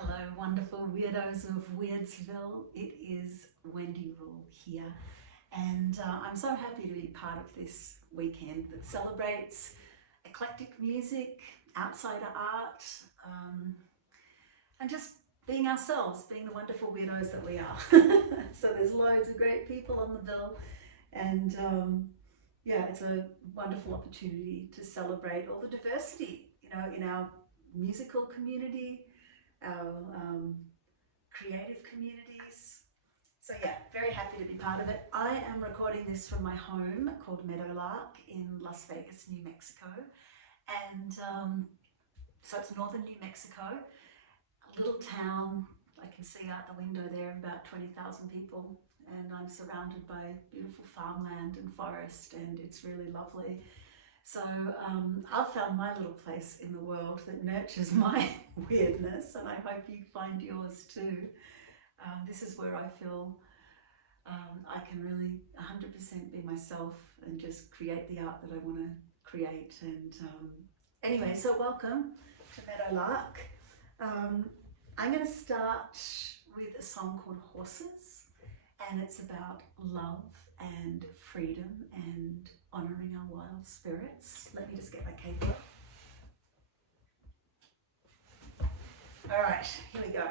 Hello, wonderful weirdos of Weirdsville. It is Wendy Rule here, and I'm so happy to be part of this weekend that celebrates eclectic music, outsider art, and just being ourselves, being the wonderful weirdos that we are. So there's loads of great people on the bill, and yeah, it's a wonderful opportunity to celebrate all the diversity, in our musical community, our creative communities. So yeah, very happy to be part of it. I am recording this from my home called Meadowlark in Las Vegas, New Mexico. And so it's northern New Mexico, a little town. I can see out the window there about 20,000 people, and I'm surrounded by beautiful farmland and forest, and it's really lovely. So I've found my little place in the world that nurtures my weirdness, and I hope you find yours too. This is where I feel I can really 100% be myself and just create the art that I want to create. And anyway, so welcome to Meadowlark. I'm going to start with a song called Horses, and it's about love and freedom and honouring our wild spirits. Let me just get my cape. All right, here we go.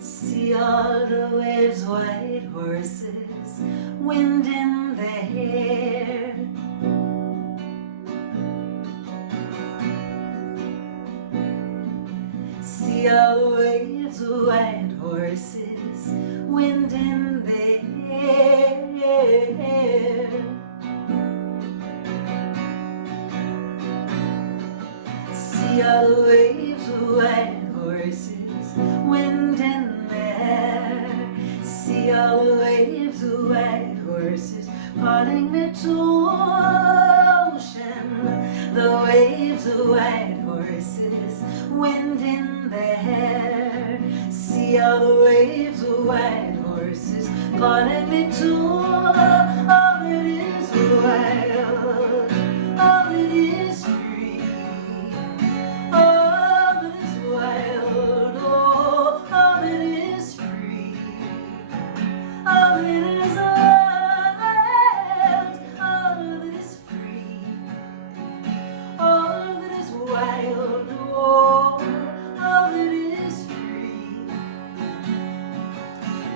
See all the waves, white horses, wind in the hair. See all the waves, white horses, wind in the hair. See all the waves, white horses, wind in the air. See all the waves, white horses, parting the ocean. The waves, white horses, wind in the hair. See all the waves, white horses, parting the all that is wild, all that is free. All that is wild, oh, all that is free. All that is wild, all that is free. All that is wild, oh, all that is free.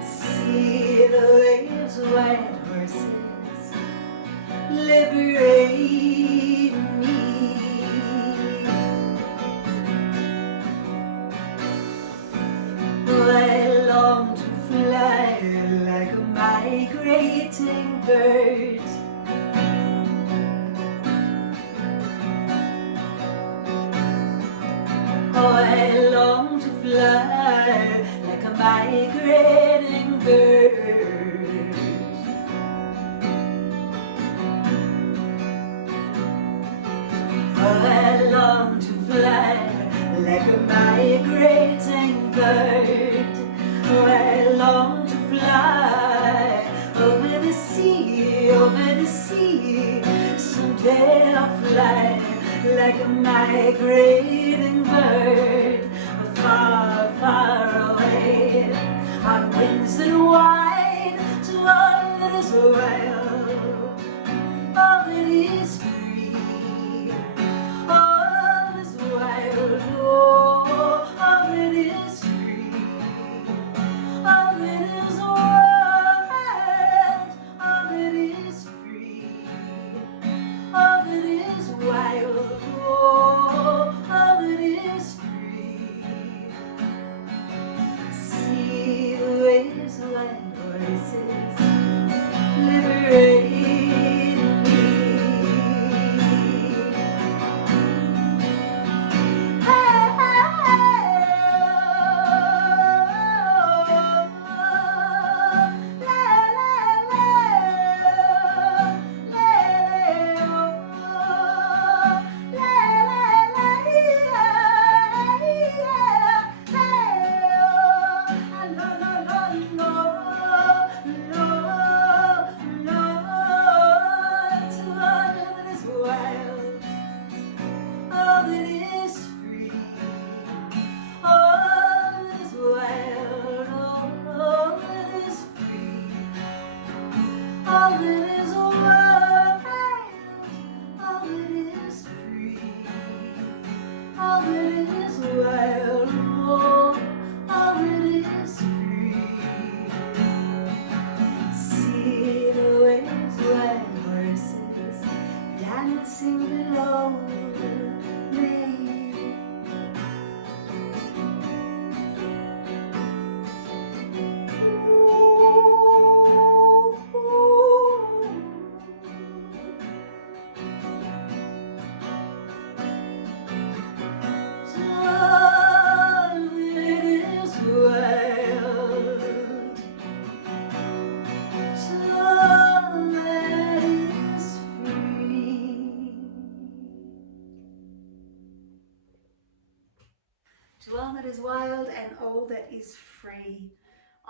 See the waves, white horses, liberate me. I long to fly like a migrating bird. Oh, I long to fly like a migrating bird. Oh, I long to fly like a migrating bird. Oh, I long to fly over the sea, over the sea. Someday I'll fly like a migrating bird, far, far away, on wings that wide, to all that is wild, all that is free, all that is wild, oh, all that is free, all that is wild, all that is free, all that is wild, oh, all that is free. See the waves, white horses, liberate me. all that is wild, all that is free. See the waves, white horses dancing below me. To all that is wild and all that is free,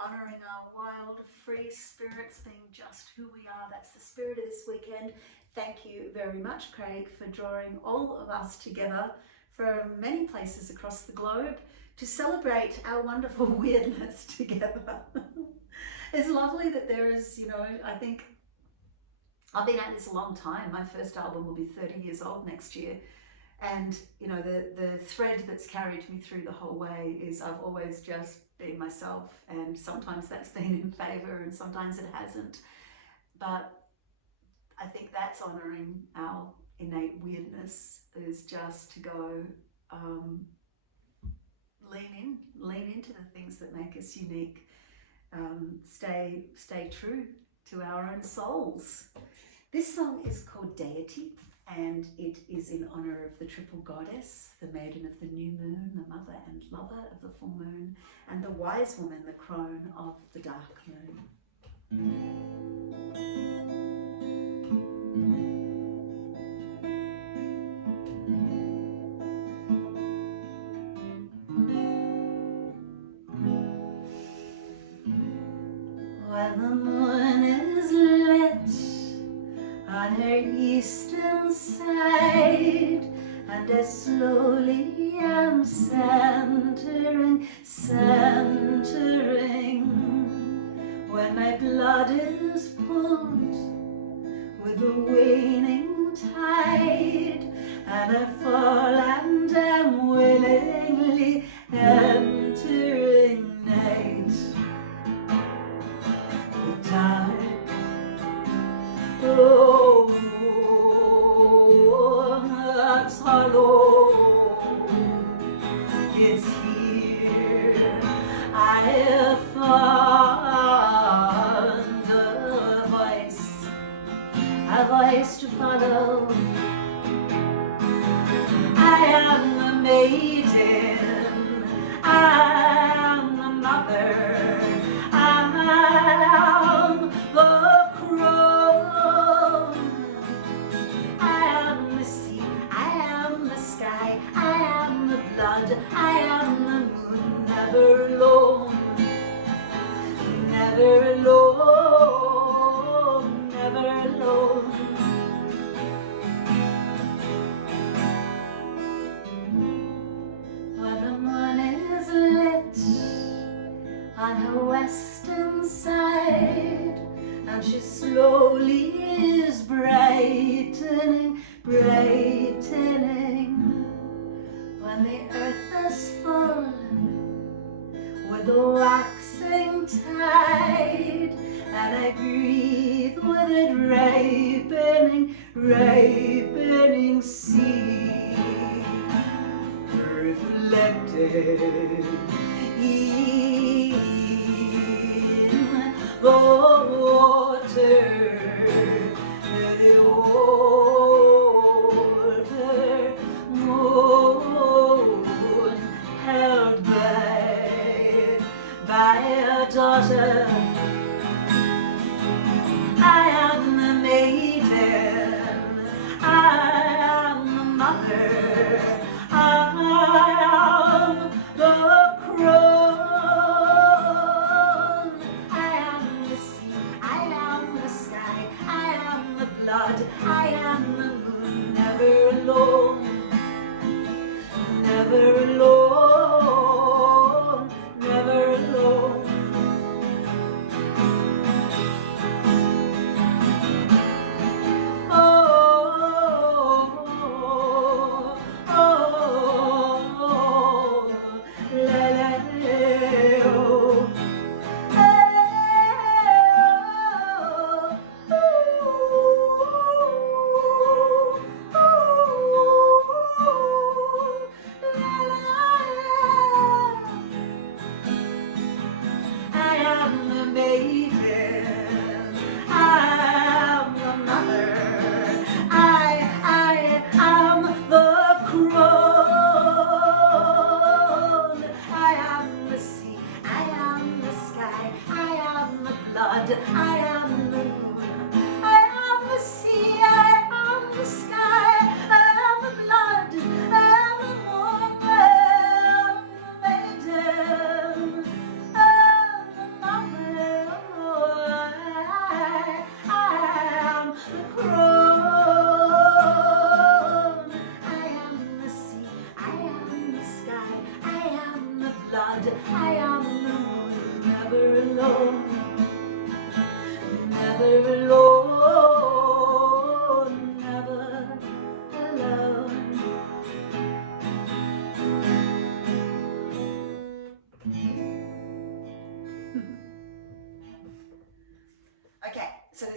honouring our wild, free spirits, being just who we are. That's the spirit of this weekend. Thank you very much, Craig, for drawing all of us together from many places across the globe to celebrate our wonderful weirdness together. It's lovely that there is, you know, I think I've been at this a long time. My first album will be 30 years old next year. And, you know, the thread that's carried me through the whole way is I've always just been myself, and sometimes that's been in favour and sometimes it hasn't. But I think that's honouring our innate weirdness, is just to go lean into the things that make us unique, stay true to our own souls. This song is called Deity, and it is in honour of the triple goddess, the maiden of the new moon, the mother and lover of the full moon, and the wise woman, the crone of the dark moon. When the moon is lit on her eastern side, and I slowly am centering, when my blood is pulled with the waning tide, and I fall and am willingly entering night. The dark, oh, that's hollow, it's here I have found a voice to follow. I am the maiden, I am the mother, I am the crone, I am the sea, I am the sky, I am the blood, I am the moon, never alone, never alone, never alone. When the moon is lit on her western side, and she slowly is brightening, when the earth has fallen with the waxing tide, and I breathe with it ripening seed, reflected in the water, the older moon held by a daughter. I am the maiden, I am the mother, I am the crone, I am the sea, I am the sky, I am the blood, I am the moon, never alone, never alone, never alone.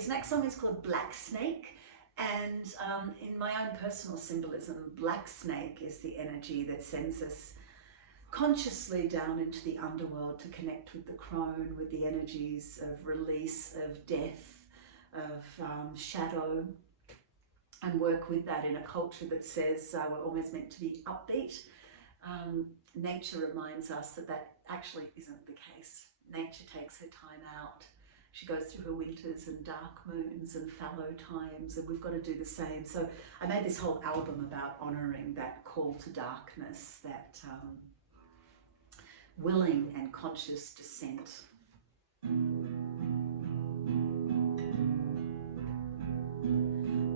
next song is called Black Snake. And in my own personal symbolism, black snake is the energy that sends us consciously down into the underworld to connect with the crone, with the energies of release, of death, of shadow, and work with that in a culture that says we're always meant to be upbeat. Nature reminds us that that actually isn't the case. Nature takes her time out. She goes through her winters and dark moons and fallow times, and we've got to do the same. So I made this whole album about honouring that call to darkness, that willing and conscious descent.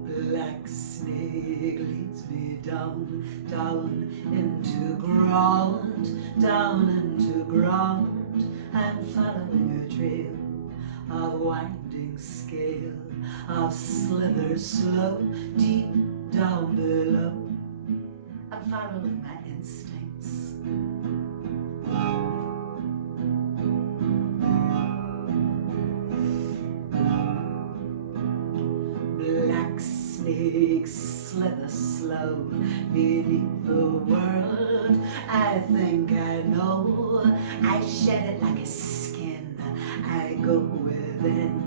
Black snake leads me down, down into ground, down into ground. I'm following a trail of winding scale, of slither slow, deep down below. I'm following my instincts. Black snake slither slow beneath the world. I think I know. I shed it like a skin. I go within.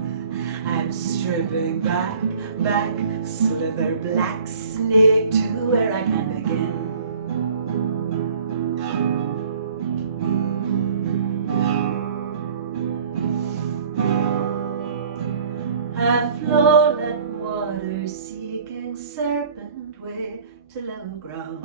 I'm stripping back, back, slither black snake to where I can begin. I flow like water seeking serpent way to low ground.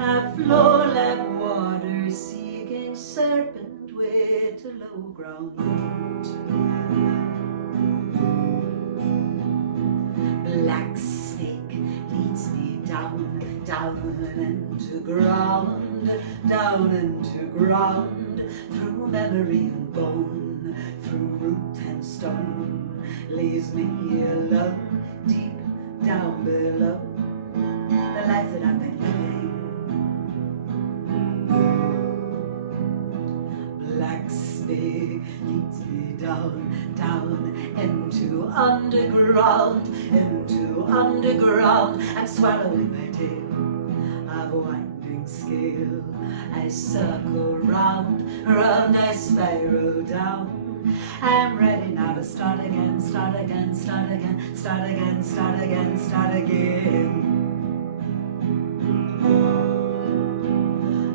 I flow like water seeking serpent way to low ground. Black snake leads me down, down into ground, down into ground, through memory and bone, through root and stone, leaves me alone, deep down below, the life that I've been living. Black snake leads me down, down into underground, into underground. I'm swallowing my tail of winding scale. I circle round, round, I spiral down. I'm ready now to start again, start again, start again, start again, start again, start again.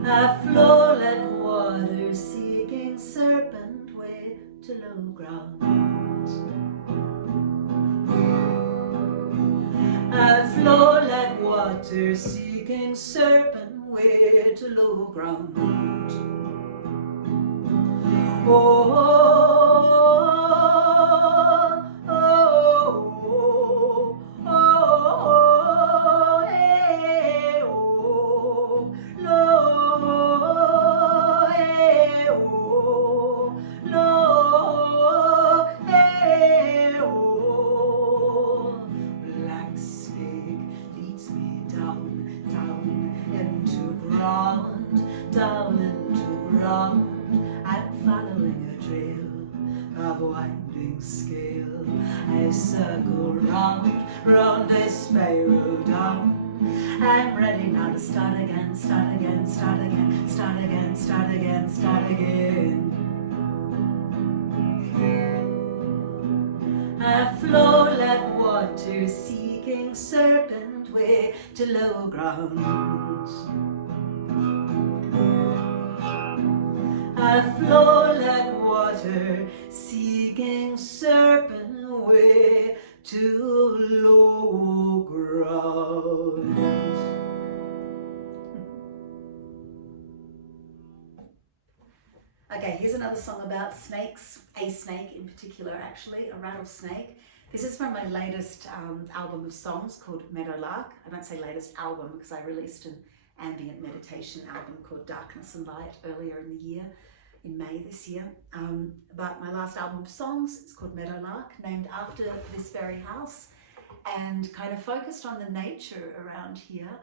I flow like water seeking serpent way to low ground. I flow like water seeking serpent way to low ground. Oh, oh, oh, oh, oh, hey, oh, lo, hey, oh, lo, hey, oh. Black snake leads me down, down into ground, down into ground. I'm following a trail of winding scale. I circle round, round, I spiral down. I'm ready now to start again, start again, start again, start again, start again, start again. I flow like water seeking serpent way to low ground. I flow like water seeking serpent way to low ground. Okay, here's another song about snakes, a snake in particular actually, a rattlesnake. This is from my latest album of songs called Meadowlark. I don't say latest album because I released an ambient meditation album called Darkness and Light earlier in the year, in May this year. But my last album of songs is called Meadowlark, named after this very house, and kind of focused on the nature around here.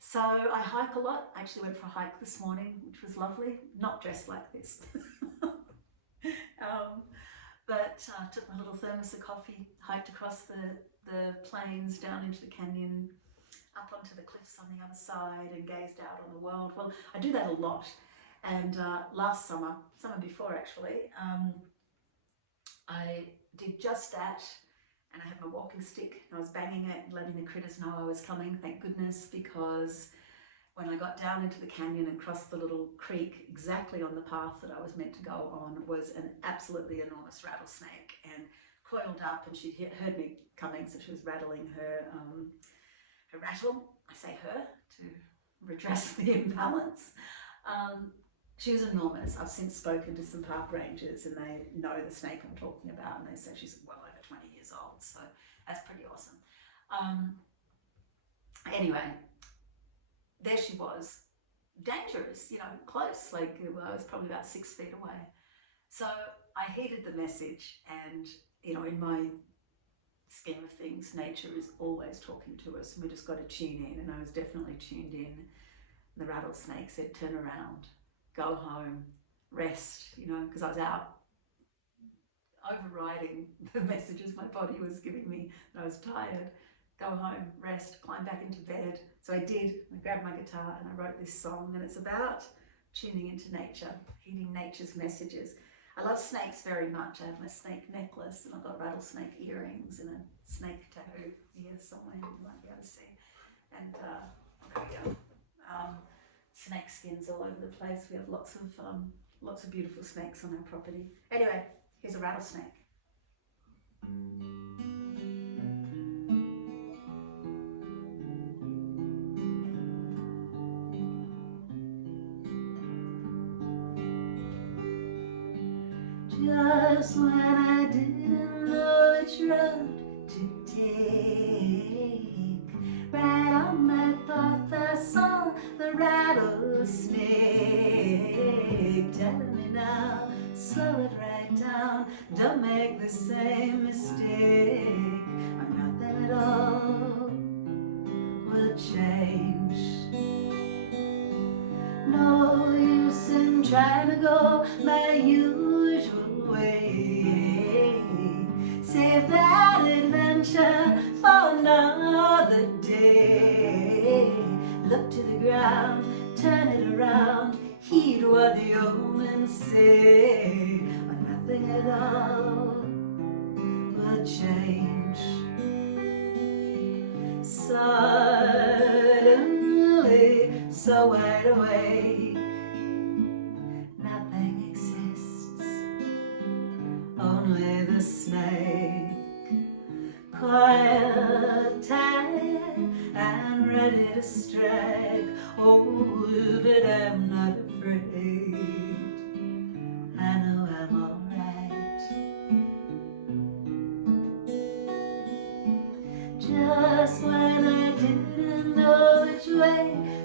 So I hike a lot. I actually went for a hike this morning, which was lovely. Not dressed like this. But took my little thermos of coffee, hiked across the plains down into the canyon, up onto the cliffs on the other side, and gazed out on the world. Well, I do that a lot. And last summer before actually, I did just that, and I had my walking stick and I was banging it and letting the critters know I was coming, thank goodness, because when I got down into the canyon and crossed the little creek exactly on the path that I was meant to go on was an absolutely enormous rattlesnake, and coiled up, and she'd heard me coming, so she was rattling her rattle. I say her to redress the imbalance. She was enormous. I've since spoken to some park rangers and they know the snake I'm talking about, and they say she's well over 20 years old, so that's pretty awesome. Anyway, there she was, dangerous, you know, close, like I was probably about 6 feet away. So I heeded the message, and you know, in my scheme of things, nature is always talking to us, and we just got to tune in, and I was definitely tuned in. The rattlesnake said, turn around, go home, rest, you know, because I was out overriding the messages my body was giving me that I was tired. Go home, rest, climb back into bed. So I did. I grabbed my guitar and I wrote this song, and it's about tuning into nature, heeding nature's messages. I love snakes very much. I have my snake necklace, and I've got rattlesnake earrings and a snake tattoo here somewhere you might be able to see. And there we go. Snake skins all over the place. We have lots of beautiful snakes on our property. Anyway, here's a rattlesnake. Just when I didn't know which road to take, right on my thoughts I saw the rattlesnake. Telling me now, slow it right down, don't make the same mistake, or nothing at all will change. No use in trying to go my usual way. Save that adventure for another day. Look to the ground, turn it around, heed what the omens say, or nothing at all will change. Suddenly, so wide awake, nothing exists, only the snake, coiled tight and ready to strike. Oh, but I'm not afraid, I know I'm alright. Just when I didn't know which way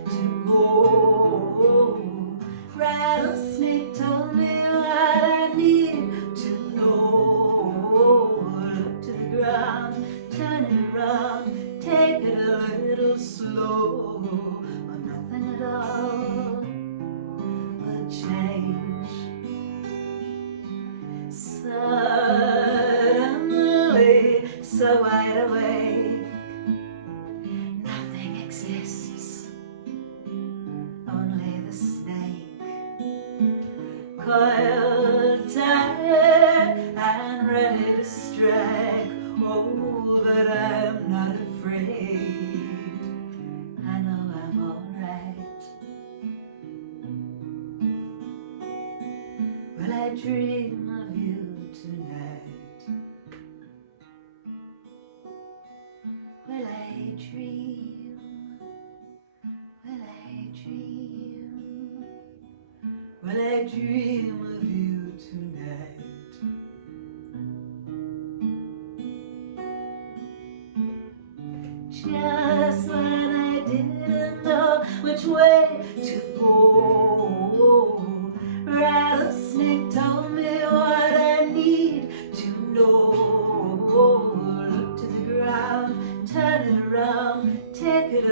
to go, rattlesnake told me what I need to know. Look to the ground, turn it around, take it a little slow, or nothing at all will change. Suddenly, so wide awake, nothing exists, only the snake, coiled tight and ready to strike. Oh, but I'm not afraid, I know I'm alright. Will I dream of you tonight? Will I dream? Will I dream? Will I dream of you tonight? Just when I didn't know which way to go, rattlesnake told me what I need to know. Look to the ground, turn it around, take it a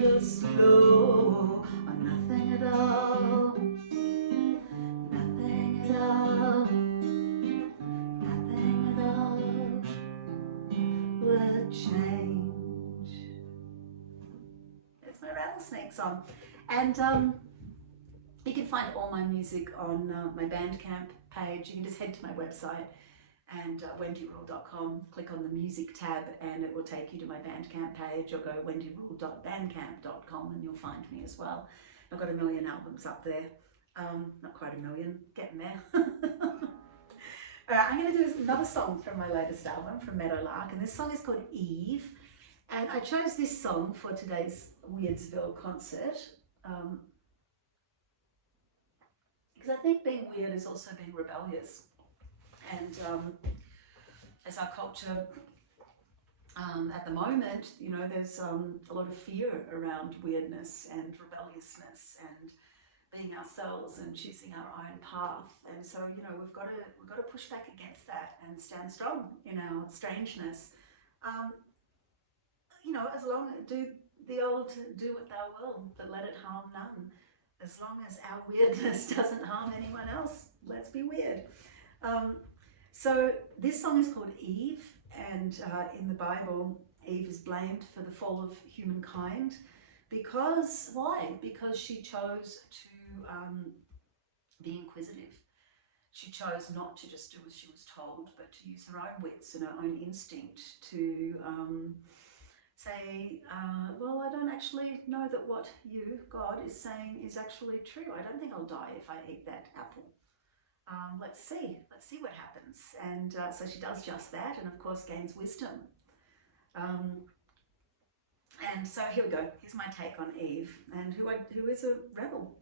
little slow, or nothing at all, nothing at all. change. There's my rattlesnake song. And you can find all my music on my Bandcamp page. You can just head to my website and wendyrule.com, click on the music tab, and it will take you to my Bandcamp page, or go wendyrule.bandcamp.com and you'll find me as well. I've got 1 million albums up there. Not quite 1 million, getting there. Alright, I'm going to do another song from my latest album, from Meadowlark, and this song is called Eve. And I chose this song for today's Weirdsville concert because I think being weird is also being rebellious. And as our culture at the moment, you know, there's a lot of fear around weirdness and rebelliousness and being ourselves and choosing our own path. And so, you know, we've got to push back against that and stand strong in our strangeness. You know, as long as do what thou will, but let it harm none. As long as our weirdness doesn't harm anyone else, let's be weird. So this song is called Eve, and in the Bible, Eve is blamed for the fall of humankind because, why? Because she chose to be inquisitive. She chose not to just do as she was told, but to use her own wits and her own instinct to say, well, I don't actually know that what you, God, is saying is actually true. I don't think I'll die if I eat that apple. Let's see what happens. And so she does just that, and of course gains wisdom. And so here we go. Here's my take on Eve, and who is a rebel.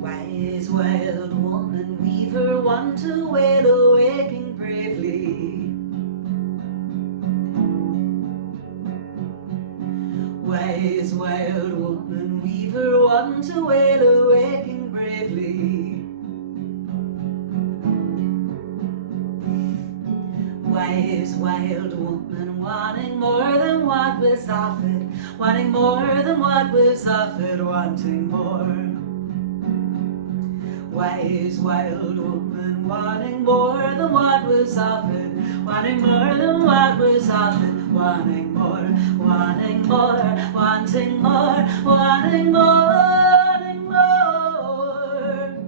Wise wild woman, weaver, one to wail awaking bravely. Wise wild woman, weaver, one to wail awaking bravely. Wise wild woman, wanting more than what was offered, wanting more than what was offered, wanting more. Wise wild woman, wanting more than what was offered, wanting more than what was offered, wanting more, wanting more, wanting more, wanting more, wanting more.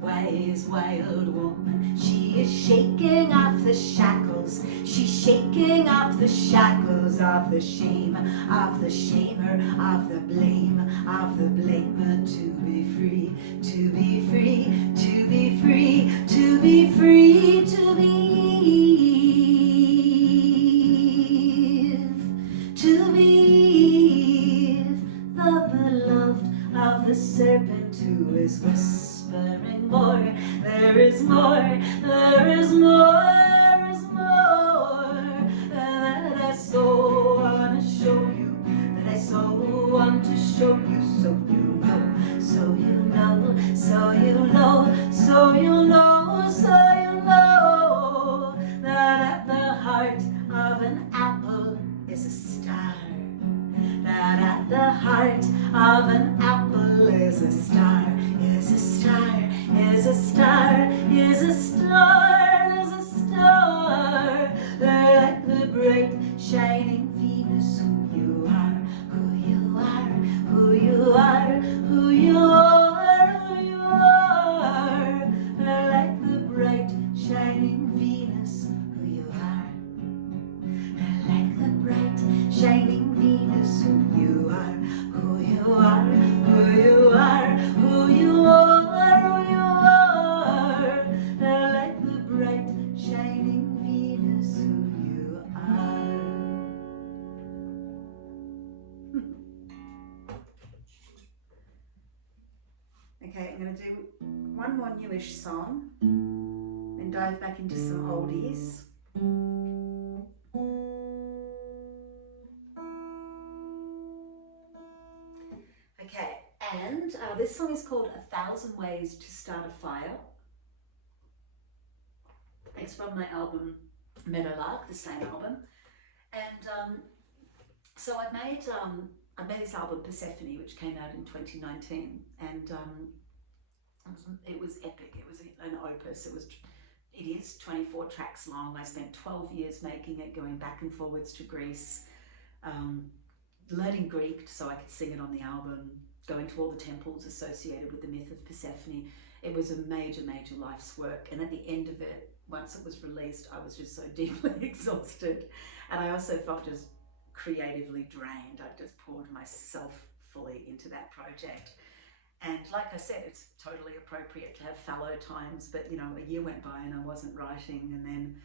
Wise wild woman, she is shaking off the shackles, she's shaking off the shackles of the shame, of the shamer, of the blame, of the blamer, to be free, to be free, to be free, to be free, to be the beloved of the serpent who is whispering more. There is more, there is more, there is more that I so want to show you, that I so want to show you, so you know, so you know, so you know, so you know, so you know that at the heart of an apple is a star, that at the heart of an apple is a star, is a star, is a star, is a star, is a star, like the bright shining Venus, who you are, who you are, who you are, who you are, who you are, like the bright shining Venus, who you are, like the bright shining Venus, who you are, who you are, who you are, who you are, who you are, like the bright shining Venus, who you are. Okay, I'm going to do one more newish song, then dive back into some oldies. Okay, and this song is called 1,000 Ways to Start a Fire. It's from my album Meadowlark, the same album. And so I made this album Persephone, which came out in 2019, and it was epic. It was an opus. It is 24 tracks long. I spent 12 years making it, going back and forwards to Greece, um, learning Greek so I could sing it on the album, going to all the temples associated with the myth of Persephone. It was a major, major life's work. And at the end of it, once it was released, I was just so deeply exhausted. And I also felt just creatively drained. I just poured myself fully into that project. And like I said, it's totally appropriate to have fallow times, but you know, a year went by and I wasn't writing, and then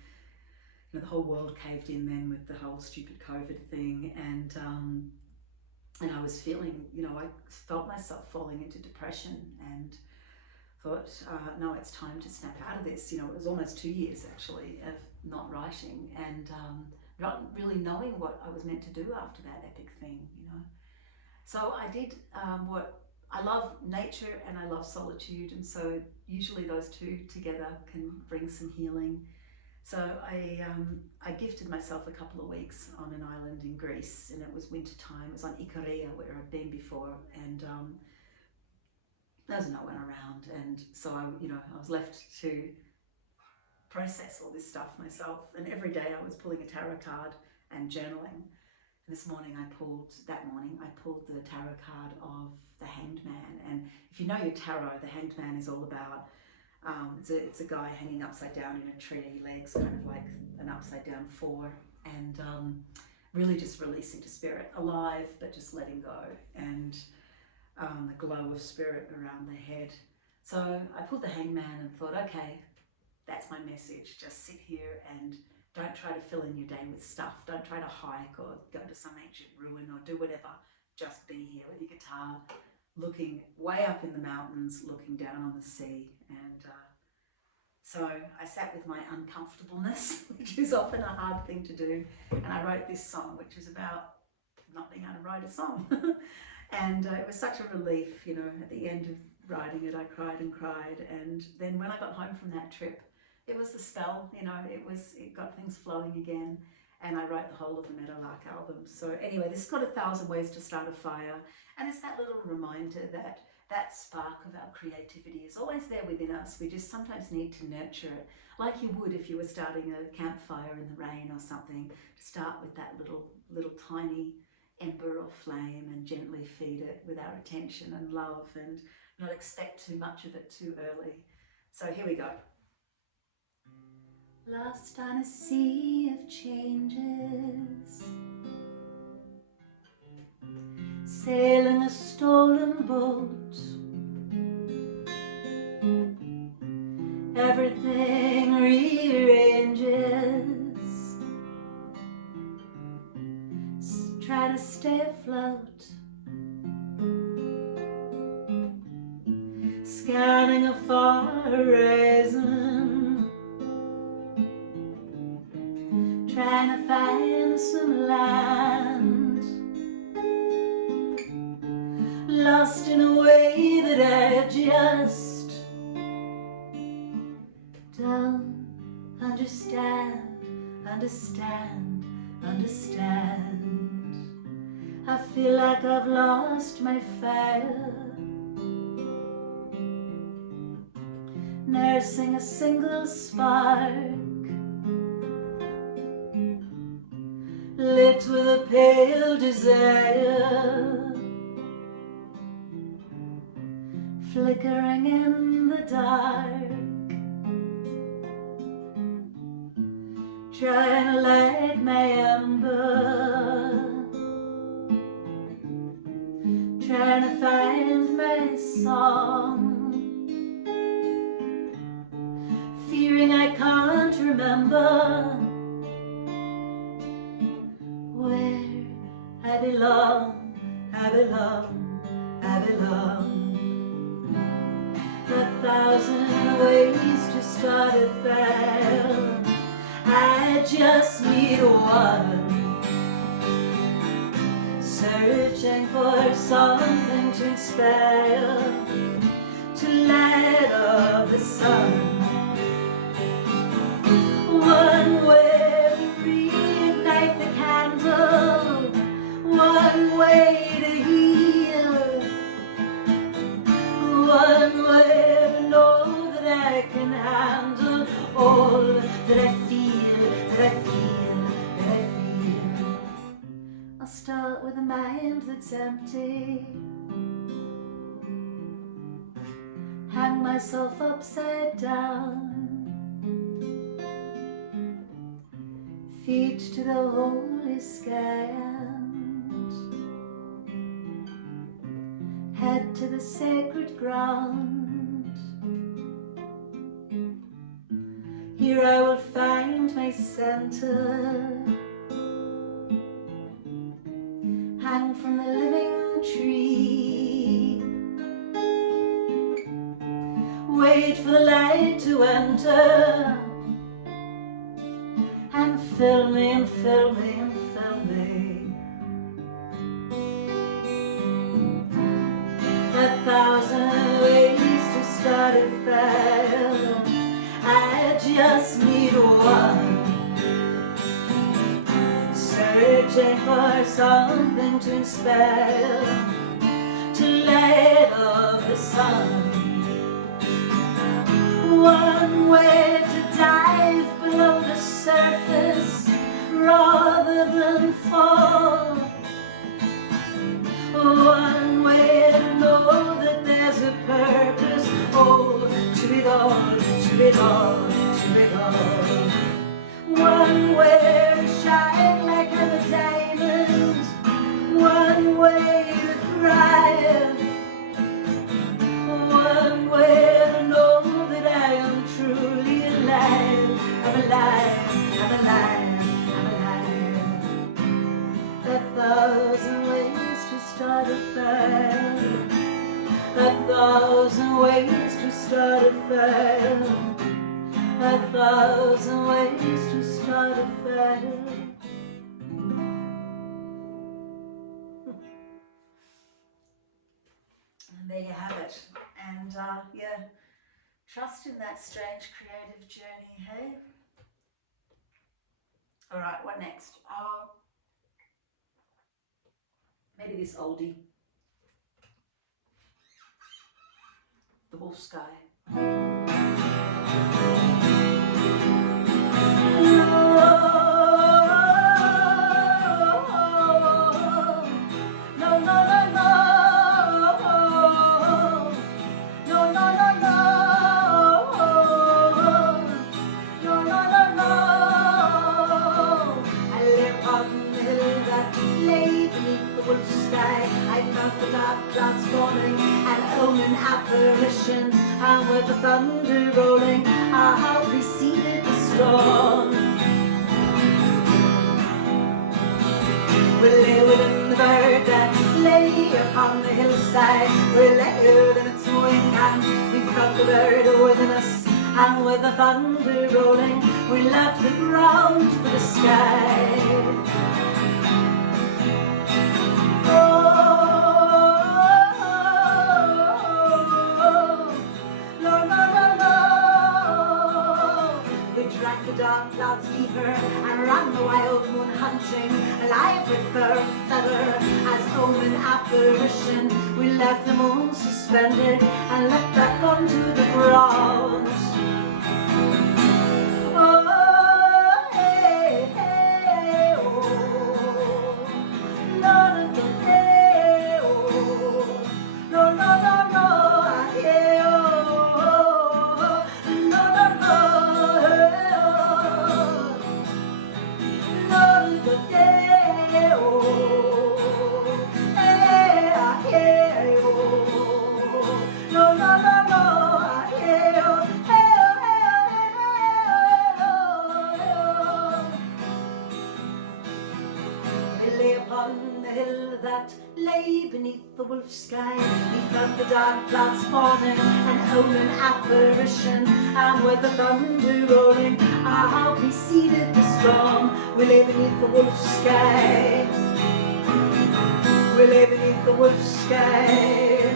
you know, the whole world caved in then with the whole stupid COVID thing, and I was feeling, you know, I felt myself falling into depression, and thought, no, it's time to snap out of this. You know, it was almost 2 years actually of not writing, and not really knowing what I was meant to do after that epic thing, you know. So I did what I love, nature, and I love solitude, and so usually those two together can bring some healing. So I gifted myself a couple of weeks on an island in Greece, and it was winter time. It was on Ikaria, where I'd been before, and there was no one around, and so I was left to process all this stuff myself. And every day I was pulling a tarot card and journaling. That morning I pulled the tarot card of the Hanged Man. And if you know your tarot, the Hanged Man is all about, it's a guy hanging upside down in a tree, legs kind of like an upside down four, and really just releasing to spirit, alive, but just letting go, and the glow of spirit around the head. So I pulled the Hanged Man and thought, okay, that's my message. Just sit here and don't try to fill in your day with stuff. Don't try to hike or go to some ancient ruin or do whatever. Just be here with your guitar, looking way up in the mountains, looking down on the sea. And so I sat with my uncomfortableness, which is often a hard thing to do. And I wrote this song, which is about not being able to write a song. And it was such a relief, you know, at the end of writing it, I cried and cried. And then when I got home from that trip, it was the spell, you know, it got things flowing again, and I wrote the whole of the Meadowlark album. So anyway, this has got 1,000 Ways to Start a Fire, and it's that little reminder that that spark of our creativity is always there within us. We just sometimes need to nurture it, like you would if you were starting a campfire in the rain or something. To start with that little tiny ember or flame and gently feed it with our attention and love, and not expect too much of it too early. So here we go. Lost on a sea of changes, sailing a stolen boat, everything rearranges, try to stay afloat, scanning a far horizon, trying to find some land, lost in a way that I just don't understand. I feel like I've lost my fire, nursing a single spark, lit with a pale desire, flickering in the dark, trying to light my ember, trying to find my song, fearing I can't remember where I belong. 1,000 ways to start a fire, I just need one, searching for something to inspire, to light up the sun. One way to reignite the candle, one way to heal, one way I can handle all that I feel, that I feel, that I feel. I'll start with a mind that's empty, hang myself upside down, feet to the holy sky and head to the sacred ground. Here I will find my center, hang from the living tree, wait for the light to enter and fill me and fill me and fill me. 1,000 ways to start a fire, I just need one. Searching for something to inspire, to light up the sun. One way to dive below the surface rather than fall. One way to know that there's a purpose. Oh, to it all, to it all, to it all. One way to shine like a diamond. One way to thrive. One way to know that I am truly alive. I'm alive, I'm alive, I'm alive. 1,000 ways to start a fire. 1,000 ways to start a fire. 1,000 ways to start a fire. And there you have it. And yeah, trust in that strange creative journey, hey? All right, what next? Oh, maybe this oldie. The Wolf Sky. Apparition, and with the thunder rolling, I preceded the storm. We lay within the bird that lay upon the hillside. We lay within its wing, and we felt the bird within us. And with the thunder rolling, we left the ground for the sky. The dark clouds deeper and ran the wild moon hunting, alive with fur and feather as omen apparition. We left the moon suspended and leapt back onto the ground. Oh, hey, hey, oh, no, no, no, hey, oh, no, no, no, no, hey, oh, no, no, no, hey. That lay beneath the wolf sky, we felt the dark clouds forming, an omen apparition, and with the thunder rolling, our preceded the storm. We lay beneath the wolf sky. We lay beneath the wolf sky.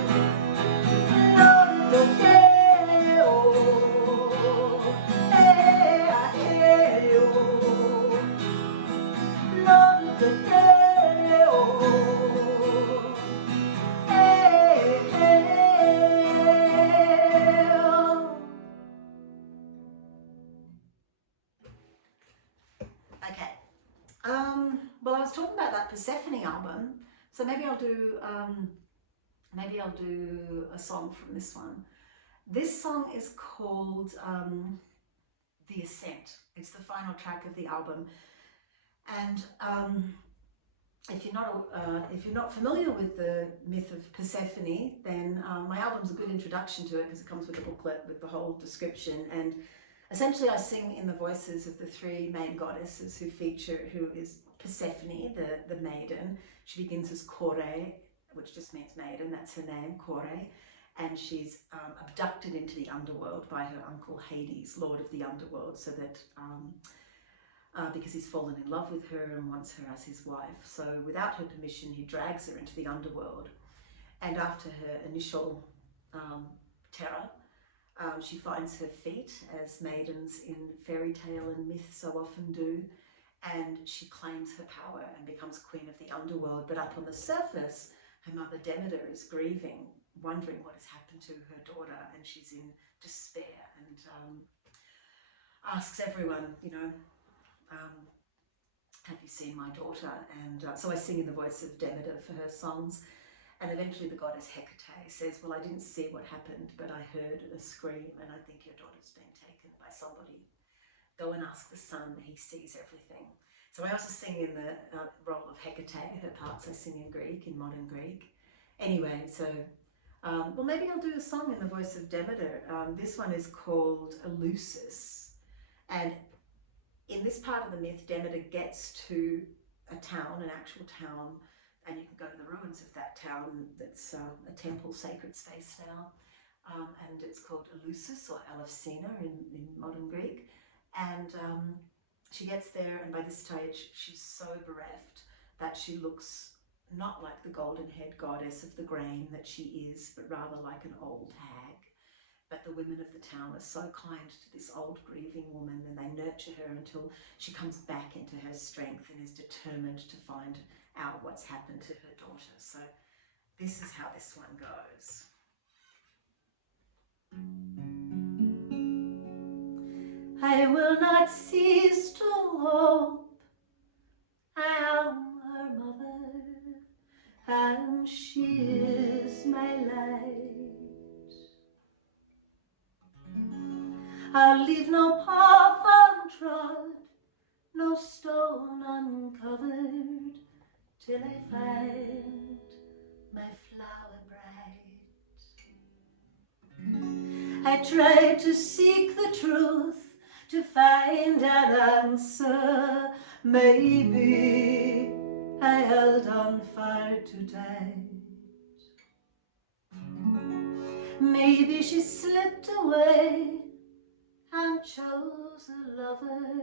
was talking about that Persephone album, so maybe I'll do a song from this one. This song is called The Ascent. It's the final track of the album, and if you're not familiar with the myth of Persephone, then my album's a good introduction to it because it comes with a booklet with the whole description. And essentially, I sing in the voices of the three main goddesses who is Persephone, the maiden. She begins as Kore, which just means maiden. That's her name, Kore. And she's abducted into the underworld by her uncle Hades, lord of the underworld, so that because he's fallen in love with her and wants her as his wife. So without her permission, he drags her into the underworld. And after her initial terror, she finds her feet, as maidens in fairy tale and myth so often do, and she claims her power and becomes queen of the underworld. But up on the surface, her mother Demeter is grieving, wondering what has happened to her daughter, and she's in despair and asks everyone, have you seen my daughter? And so I sing in the voice of Demeter for her songs. And eventually the goddess Hecate says, well, I didn't see what happened, but I heard a scream, and I think your daughter's been taken by somebody. Go and ask the sun, he sees everything. So I also sing in the role of Hecate. Her parts I sing in Greek, in modern Greek. Anyway, so, well, maybe I'll do a song in the voice of Demeter. This one is called Eleusis. And in this part of the myth, Demeter gets to a town, an actual town, and you can go to the ruins of that town. That's a temple, sacred space now, and it's called Eleusis or Elefsina in modern Greek. And she gets there, and by this stage she's so bereft that she looks not like the golden-haired goddess of the grain that she is, but rather like an old hag. But the women of the town are so kind to this old grieving woman, and they nurture her until she comes back into her strength and is determined to find out what's happened to her daughter. So this is how this one goes. I will not cease to hope. I am her mother, and she is my light. I'll leave no path untrod, no stone uncovered, till I find my flower bright. I tried to seek the truth, to find an answer. Maybe I held on far too tight. Maybe she slipped away and chose a lover,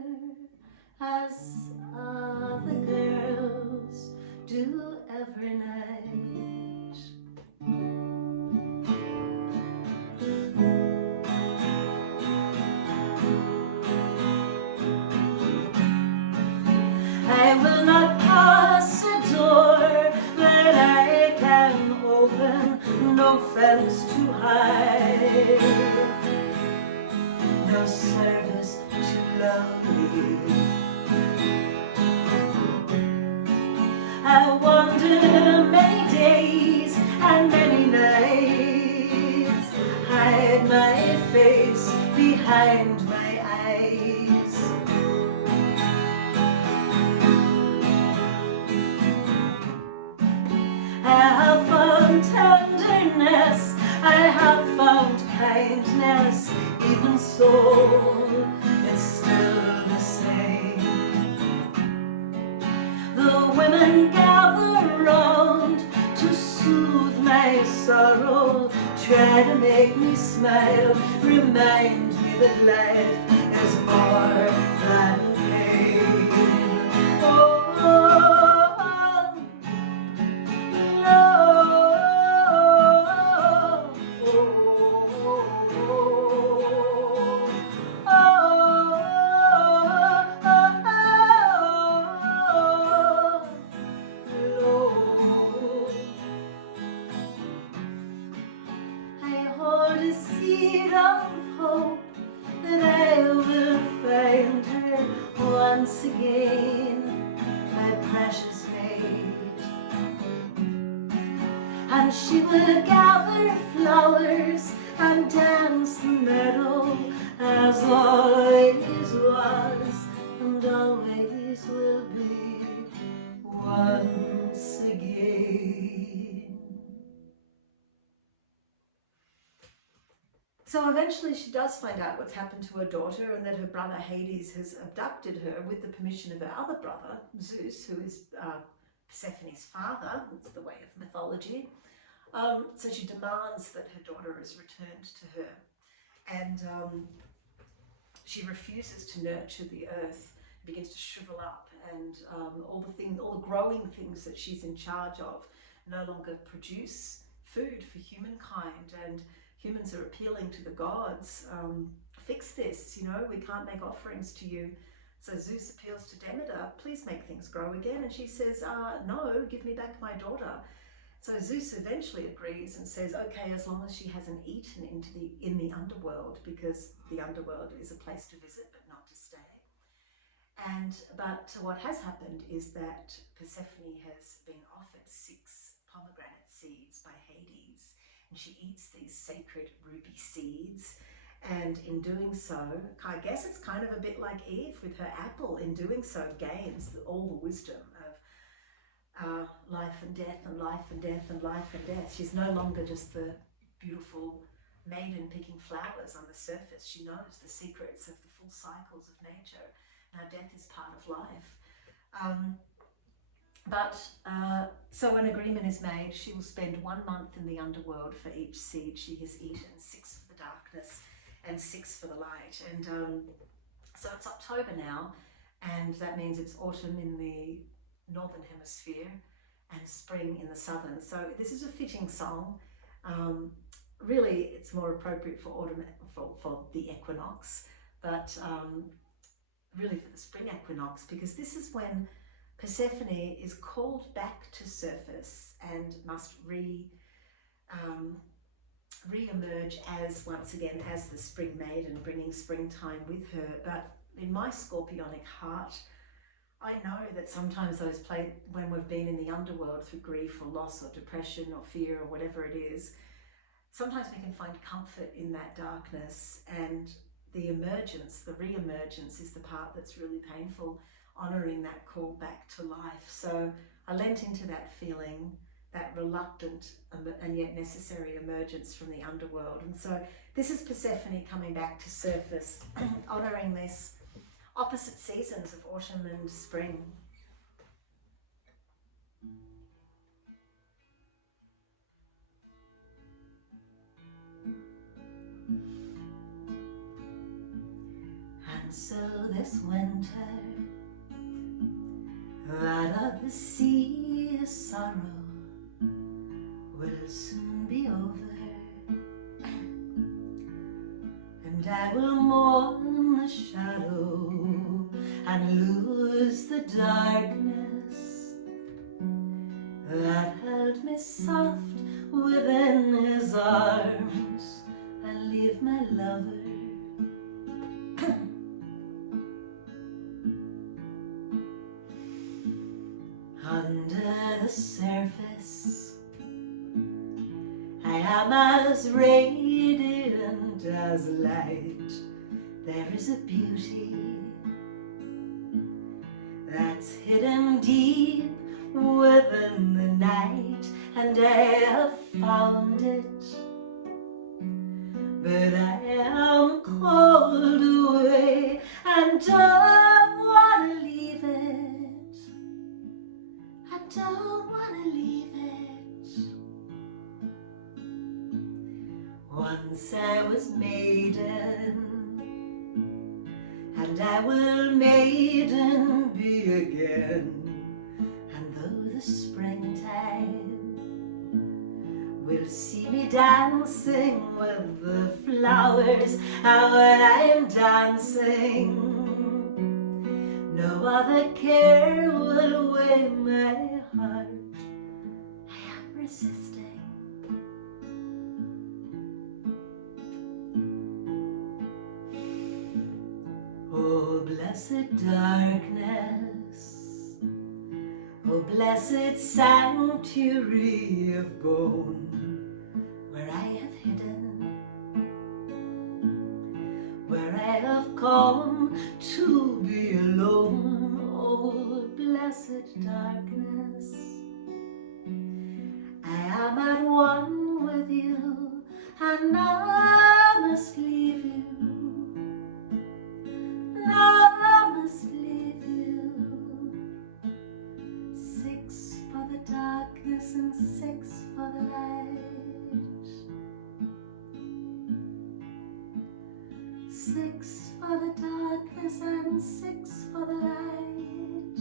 as other girls do every night. I will not pass a door that I can open, no fence to hide, no service too lonely. I wandered many days and many nights, hide my face behind my eyes. I have found tenderness, I have found kindness, even so, it's still the same. The women gather round to soothe my sorrow, try to make me smile, remind me that life is more than pain. Oh, once again, my precious and she would gather flowers and dance the meadow as always was and always will be once again. So eventually she does find out what's happened to her daughter and that her brother Hades has abducted her with the permission of her other brother, Zeus, who is Persephone's father. It's the way of mythology. So she demands that her daughter is returned to her. And she refuses to nurture the earth, begins to shrivel up, and all the growing things that she's in charge of no longer produce food for humankind, and humans are appealing to the gods. Fix this, you know, we can't make offerings to you. So Zeus appeals to Demeter, please make things grow again, and she says, no, give me back my daughter. So Zeus eventually agrees and says, okay, as long as she hasn't eaten in the underworld, because the underworld is a place to visit but not to stay. But what has happened is that Persephone has been offered 6 pomegranate seeds by Hades, and she eats these sacred ruby seeds. And in doing so, I guess it's kind of a bit like Eve with her apple. In doing so, gains all the wisdom of life and death and life and death and life and death. She's no longer just the beautiful maiden picking flowers on the surface. She knows the secrets of the full cycles of nature. Now death is part of life. So an agreement is made. She will spend 1 month in the underworld for each seed she has eaten, 6 for the darkness and 6 for the light. And so it's October now, and that means it's autumn in the northern hemisphere and spring in the southern. So this is a fitting song. Really, it's more appropriate for autumn, for the equinox, but really for the spring equinox, because this is when Persephone is called back to surface and must re-emerge as, once again, as the spring maiden, bringing springtime with her. But in my scorpionic heart, I know that sometimes when we've been in the underworld through grief or loss or depression or fear or whatever it is, sometimes we can find comfort in that darkness, and the emergence, the re-emergence, is the part that's really painful, honouring that call back to life. So I lent into that feeling, that reluctant and yet necessary emergence from the underworld. And so this is Persephone coming back to surface, honouring this opposite seasons of autumn and spring. And so this winter, that of the sea of sorrow will soon be over, and I will mourn the shadow and lose the darkness that held me soft within his arms, and leave my lover under the surface. I am as radiant as light. There is a beauty that's hidden deep within the night, and I have found it, but I am called away and don't want to leave it. I don't want to leave it. Once I was maiden, and I will maiden be again. And though the springtime will see me dancing with the flowers, and when I am dancing, no other care will weigh my heart. I am resisting. Oh, blessed darkness, oh, blessed sanctuary of bone, where I have hidden, where I have come to be alone. Oh, blessed darkness, I am at one with you, and I must leave you. I must leave you. 6 for the darkness and 6 for the light. 6 for the darkness and 6 for the light.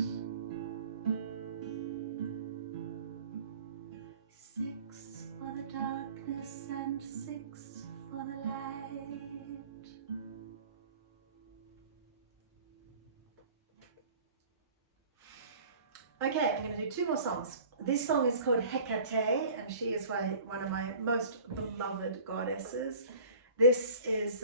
6 for the darkness and 6 for the light. Okay, I'm going to do 2 more songs. This song is called Hecate, and she is one of my most beloved goddesses. This is,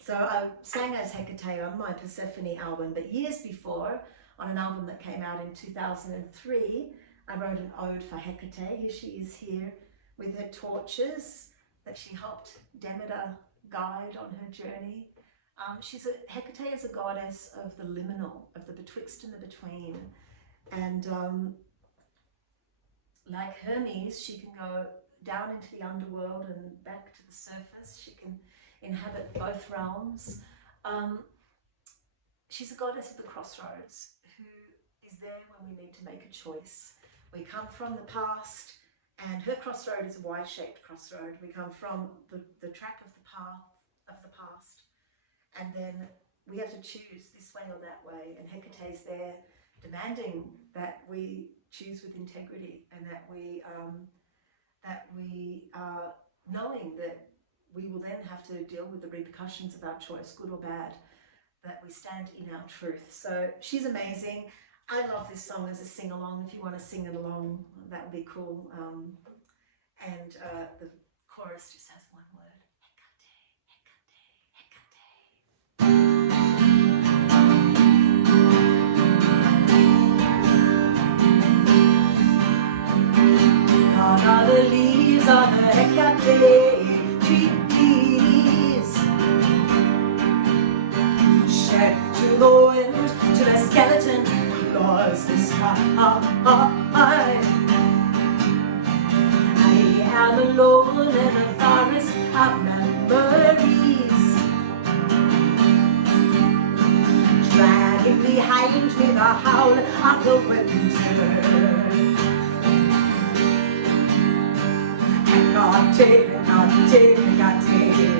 so I sang as Hecate on my Persephone album, but years before, on an album that came out in 2003, I wrote an ode for Hecate. Here she is here with her torches that she helped Demeter guide on her journey. Hecate is a goddess of the liminal, of the betwixt and the between. And like Hermes, she can go down into the underworld and back to the surface. She can inhabit both realms. She's a goddess of the crossroads who is there when we need to make a choice. We come from the past, and her crossroad is a Y-shaped crossroad. We come from the track of the path of the past, and then we have to choose this way or that way. And Hecate's there, demanding that we choose with integrity, and that we are knowing that we will then have to deal with the repercussions of our choice, good or bad, that we stand in our truth. So she's amazing. I love this song as a sing-along. If you want to sing it along, that would be cool. And the chorus just has one word: Gone are the leaves on the Hecate trees, shed to the wind till a skeleton claws the sky. I am alone in a forest of memories, dragging behind me the howl of the winter. Hecate, Hecate, Hecate,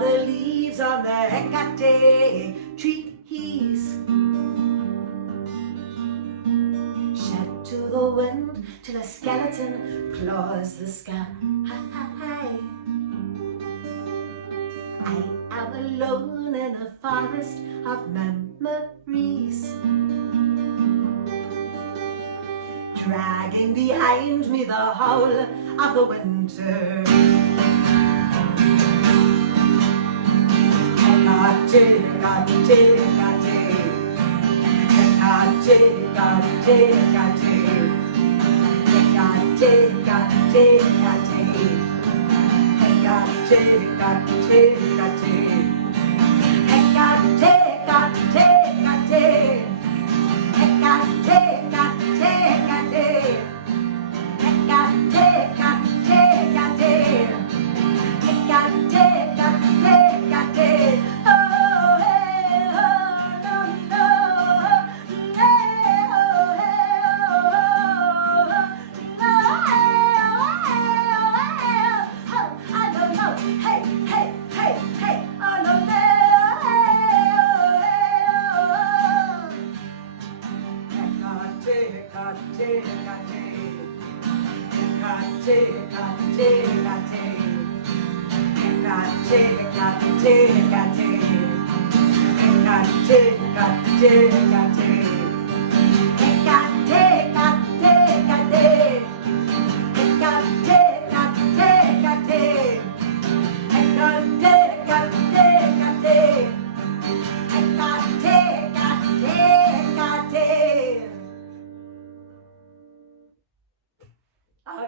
the leaves on the Hecate trees, shed to the wind till a skeleton claws the sky. I am alone in a forest of memories, dragging behind me the howl of the winter. Hecate, Hecate, Hecate, Hey, I hope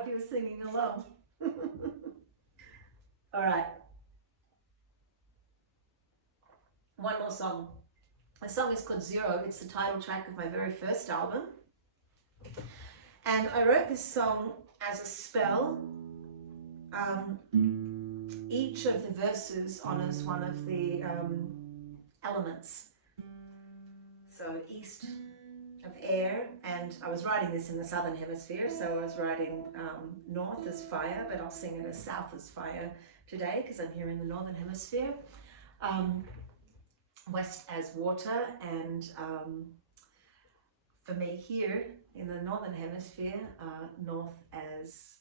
you were singing along. All right. One more song. The song is called Zero. It's the title track of my very first album. And I wrote this song as a spell. Each of the verses honors one of the elements. So east of air, and I was writing this in the southern hemisphere, so I was writing north as fire, but I'll sing it as south as fire today because I'm here in the northern hemisphere. West as water, and for me here in the northern hemisphere, north as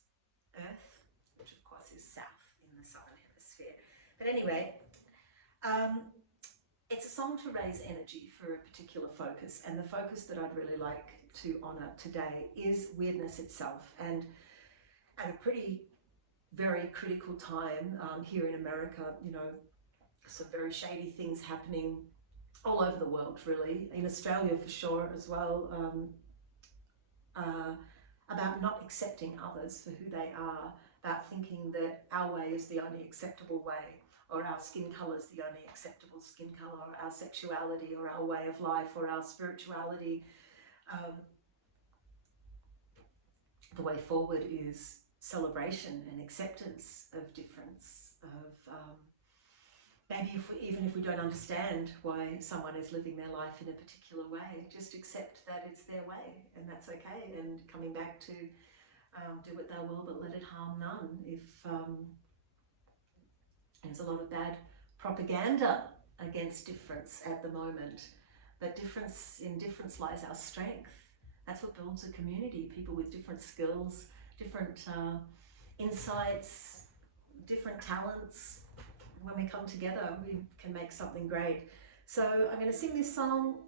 earth, which of course is south in the southern hemisphere. But anyway, it's a song to raise energy for a particular focus, and the focus that I'd really like to honour today is weirdness itself. And at a very critical time here in America, you know, some very shady things happening all over the world, really, in Australia for sure as well, about not accepting others for who they are, about thinking that our way is the only acceptable way, or our skin colour is the only acceptable skin colour, or our sexuality, or our way of life, or our spirituality. The way forward is celebration and acceptance of difference, of maybe even if we don't understand why someone is living their life in a particular way, just accept that it's their way, and that's okay, and coming back to do what thou will, but let it harm none. If there's a lot of bad propaganda against difference at the moment, but in difference lies our strength. That's what builds a community, people with different skills, different insights, different talents. When we come together, we can make something great. So I'm going to sing this song.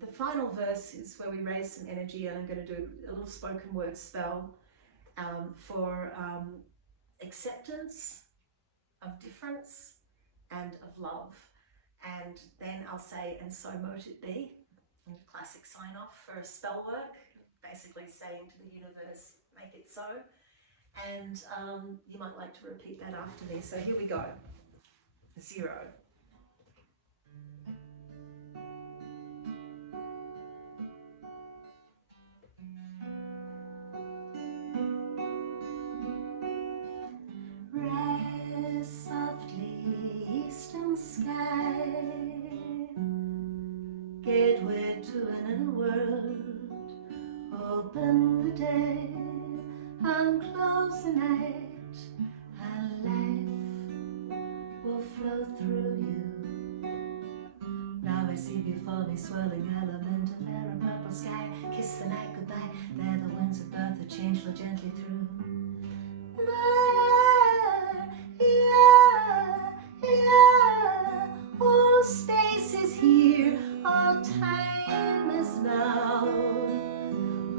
The final verse is where we raise some energy, and I'm going to do a little spoken word spell for acceptance of difference and of love. And then I'll say, and so mote it be, a classic sign off for spell work, basically saying to the universe, make it so. And you might like to repeat that after me. So here we go. 0. Rest softly, eastern sky, gateway to another world. Open the day, unclose the night, and life will flow through you. Now I see before me swirling element of air and purple sky. Kiss the night goodbye, they're the winds of birth that change flow gently through. All space is here, all time is now.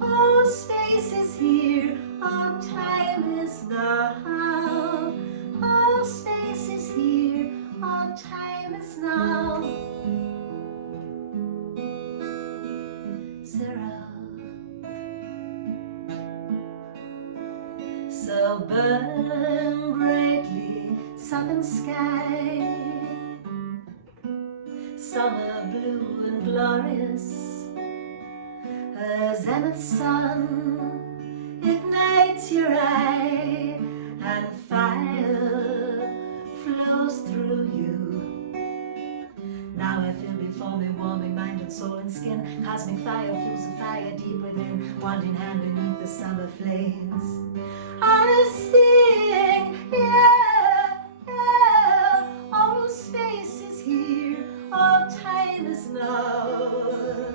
All space is here, all time is now. All space is here, all time is now. 0. So burn brightly, southern sky, summer blue and glorious. A zenith sun ignites your eye, and fire flows through you. Now I feel before me warming mind and soul and skin. Cosmic fire fuels the fire deep within, wanding hand beneath the summer flames. I sing, yeah, yeah. All space is here, all time is now.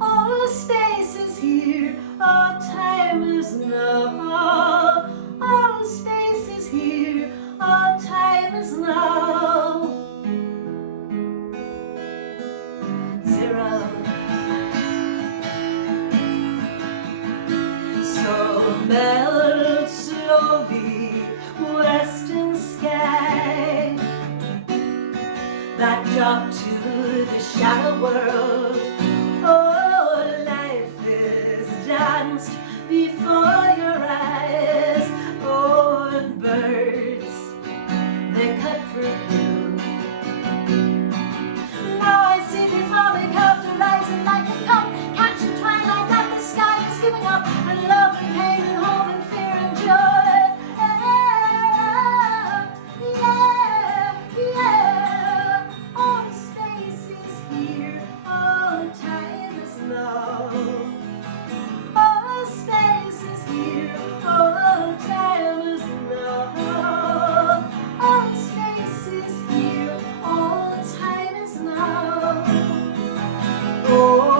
All space is here, all time is now. All space is here, all time is now. 0. melt slowly, western sky, back up to the shadow world. Oh, life is danced before your eyes. Oh, and birds, they cut through you. Now I see before me curved horizon like a cup, catching twilight that the sky is giving up, and love and pain and hope and fear and joy. Yeah, yeah. All space is here, all time is now. All space is here, all time is now. All space is here, all time is now. Oh,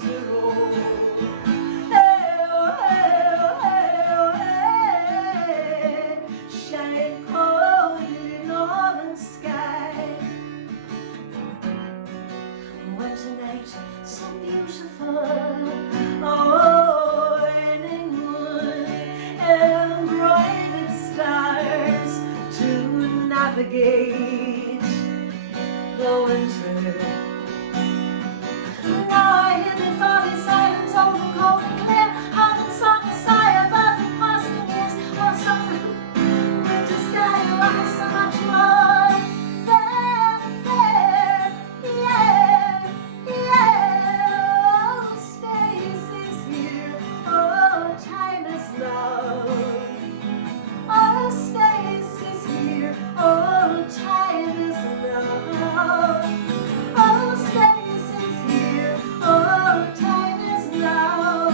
zero. Hey, oh, hey, oh, hey, oh, hey. Shine cold in northern sky. Winter night, so beautiful. Oh, raining moon, embroidered stars to navigate the winter. Now I hear the foggy silence, open, cold and clear. Heart and song, a sigh about the passing years. While something winter sky, you are so much more than fair. Yeah, yeah. Oh, space is here. Oh, time is now. Oh, space is here. Oh, time is now. Oh, space is here. Oh, time is now.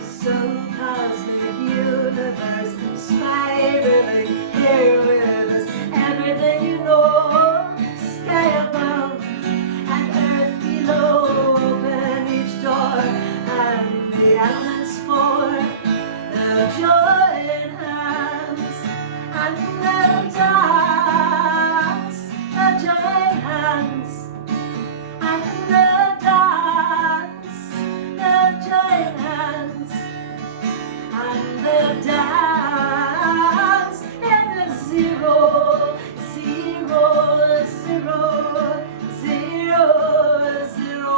So cosmic universe spiraling here with us. Everything you know, sky above and earth below. Open each door and the elements for the join hands and the dance. The join hands and the dance. The join hands and the dance. And the zero, zero, zero, zero, zero.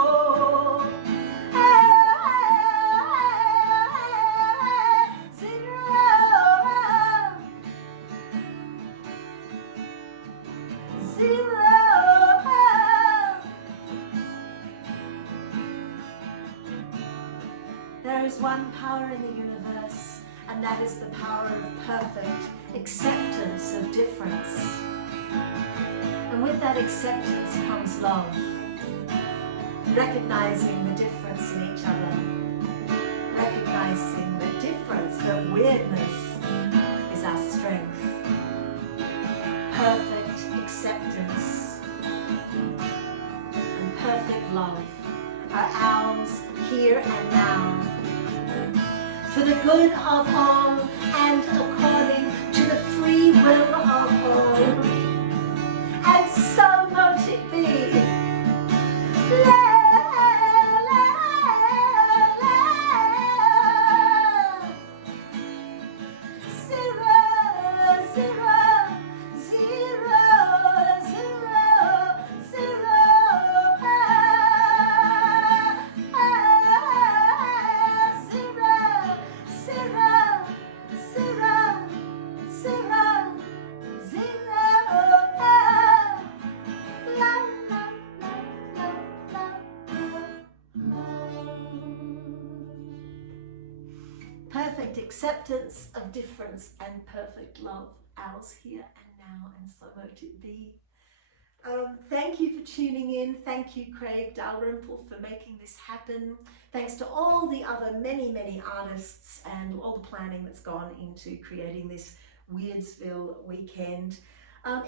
There is one power in the universe, and that is the power of perfect acceptance of difference. And with that acceptance comes love, recognizing the difference in each other, recognizing the difference, that weirdness is our strength. Perfect acceptance and perfect love are ours here and now, for the good of all and according to the free will of all. And so mote it be. Perfect acceptance of difference and perfect love, ours here and now, and so mote it be. Thank you for tuning in. Thank you, Craig Dalrymple, for making this happen. Thanks to all the other many artists and all the planning that's gone into creating this Weirdsville weekend.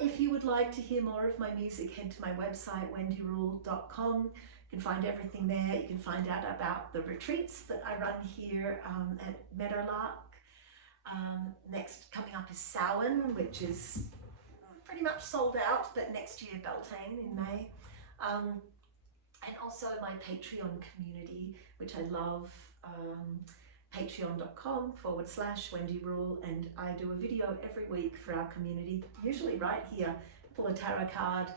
If you would like to hear more of my music, head to my website, wendyrule.com. You can find everything there. You can find out about the retreats that I run here at Meadowlark. Next coming up is Samhain, which is pretty much sold out, but next year Beltane in May. And also my Patreon community, which I love. patreon.com/Wendy Rule, and I do a video every week for our community, usually right here. Pull a tarot card,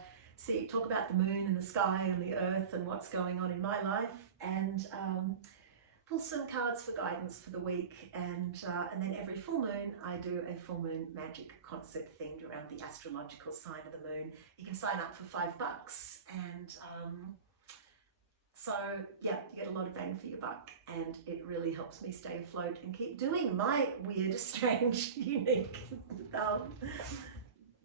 talk about the moon and the sky and the earth and what's going on in my life, and pull some cards for guidance for the week, and then every full moon I do a full moon magic concert themed around the astrological sign of the moon. You can sign up for $5, and so yeah, you get a lot of bang for your buck, and it really helps me stay afloat and keep doing my weird, strange, unique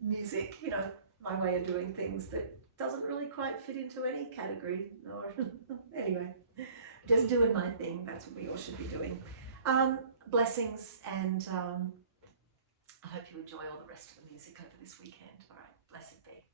music, you know, my way of doing things that doesn't really quite fit into any category, or anyway, just doing my thing. That's what we all should be doing. Blessings, and I hope you enjoy all the rest of the music over this weekend. All right, blessed be.